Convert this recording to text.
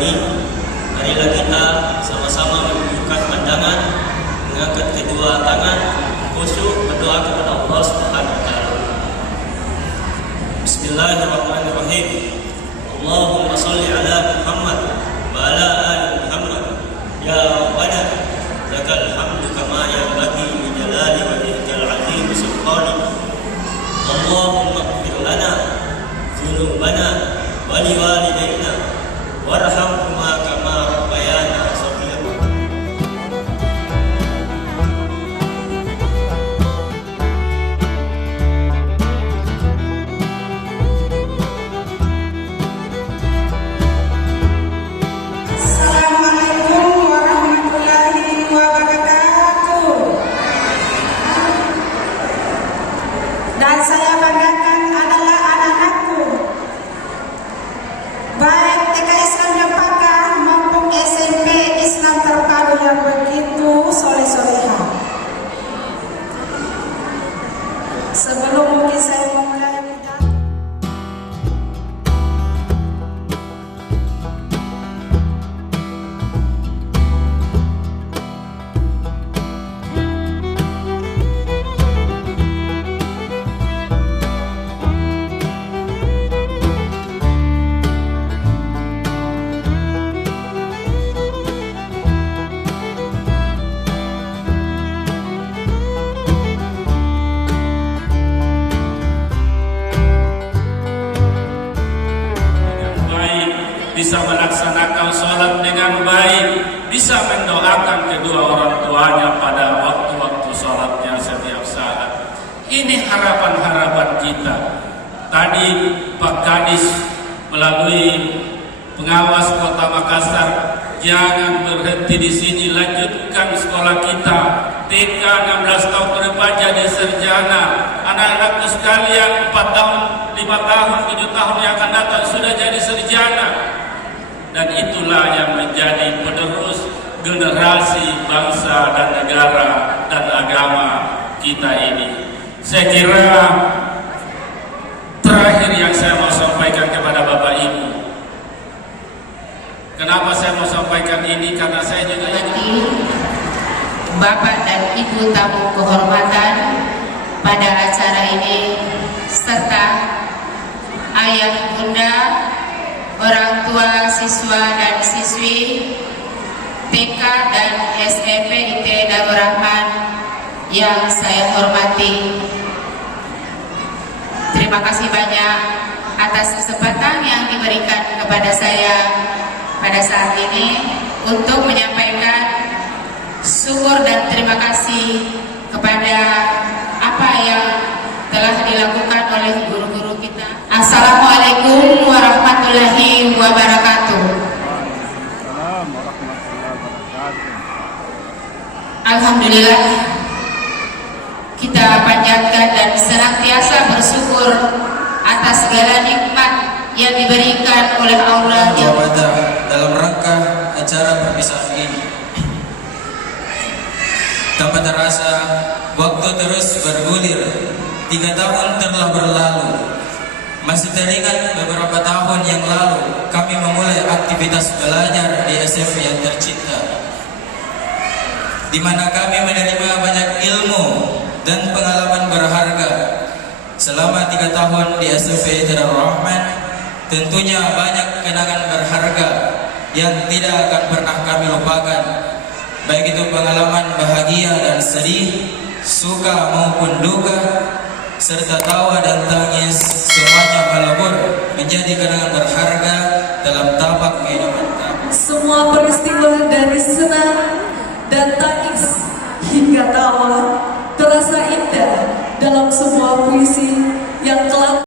ini, marilah kita sama-sama menundukkan pandangan, mengangkat kedua tangan, khusyuk berdoa kepada Allah Subhanahu wa taala. Bismillahirrahmanirrahim. Allahumma shalli ala Muhammad wa ala ali Muhammad. Ya Rabbana, lakal hamdu kama yanbaghi li jalali wajhikal azim sultanik. Allahumma ighfir lana dzunubana wa liwalidayna warhamhuma kama rabbayana shaghira. Assalamualaikum warahmatullahi wabarakatuh. Dan saya banggakan adalah anak-anakku, baik TK Islam Jepaka maupun SMP Islam Terpadu yang begitu soleh-solehah. Sebelum mungkin saya memulai pidato, bisa melaksanakan sholat dengan baik, bisa mendoakan kedua orang tuanya pada waktu-waktu sholatnya setiap saat. Ini harapan-harapan kita. Tadi Pak Kadis melalui pengawas Kota Makassar, jangan berhenti di sini, lanjutkan sekolah kita. TK 16 tahun ke depan jadi sarjana. Anak-anakku sekalian 4 tahun, 5 tahun, 7 tahun yang akan datang sudah jadi sarjana. Dan itulah yang menjadi penerus generasi bangsa dan negara dan agama kita ini. Saya kira terakhir yang saya mau sampaikan kepada Bapak Ibu. Kenapa saya mau sampaikan ini? Karena saya juga ingin Bapak dan Ibu tamu kehormatan pada acara ini, serta ayah bunda, orang tua siswa dan siswi TK dan SMP IT Darul Rahman yang saya hormati. Terima kasih banyak atas kesempatan yang diberikan kepada saya pada saat ini untuk menyampaikan syukur dan terima kasih kepada apa yang telah dilakukan oleh guru-guru kita. Assalamualaikum warahmatullahi wabarakatuh. Alhamdulillah, kita panjatkan dan senantiasa bersyukur atas segala nikmat yang diberikan oleh Allah dalam rangka acara perpisahan ini. Tanpa terasa, waktu terus bergulir. 3 tahun telah berlalu. Masih teringat beberapa tahun yang lalu kami memulai aktivitas belajar di SMP yang tercinta, di mana kami menerima banyak ilmu dan pengalaman berharga. Selama 3 tahun di SMP Darul Rahman, tentunya banyak kenangan berharga yang tidak akan pernah kami lupakan. Baik itu pengalaman bahagia dan sedih, suka maupun duka, serta tawa dan tangis, semuanya melebur menjadi kenangan berharga dalam tapak kehidupan kami. semua peristiwa dari senang dan tangis hingga tawa terasa indah dalam sebuah puisi yang kelak